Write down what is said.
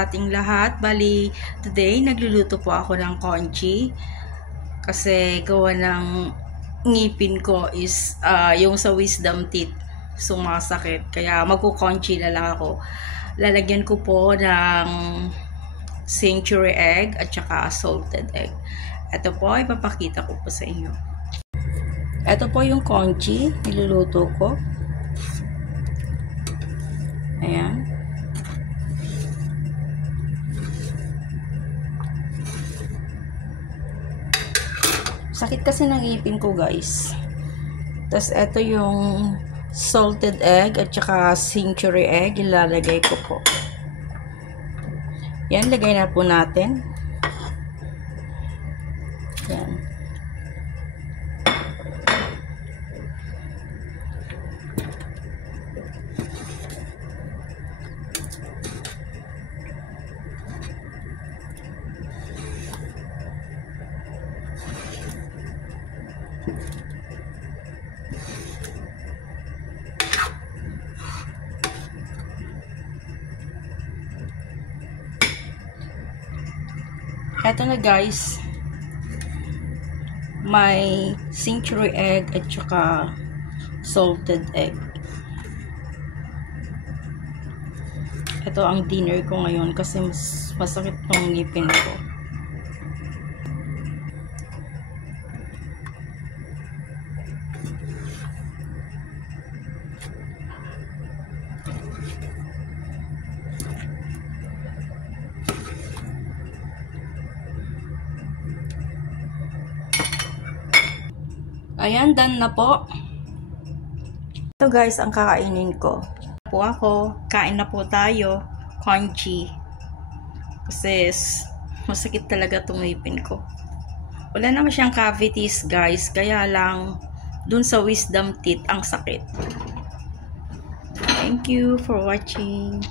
sa ating lahat. Bali, today nagluluto po ako ng congee. Kasi gawa ng ngipin ko is yung sa wisdom teeth sumasakit. Kaya magko-congee na lang ako. Lalagyan ko po ng century egg at saka salted egg. Ito po, ipapakita ko po sa inyo. Ito po yung congee, niluluto ko. Ayan. Sakit kasi ng ngipin ko, guys. Tapos, ito yung salted egg at saka century egg. Ilalagay ko po. Yan, lagay na po natin. Yan. Eto na, guys, may century egg at saka salted egg. Ito ang dinner ko ngayon kasi masakit tong ngipin ko. Ayan, done na po. Ito, guys, ang kakainin ko. Po ako, kain na po tayo. Congee. Kasi masakit talaga itong ngipin ko. Wala naman siyang cavities, guys. Kaya lang, dun sa wisdom teeth, ang sakit. Thank you for watching.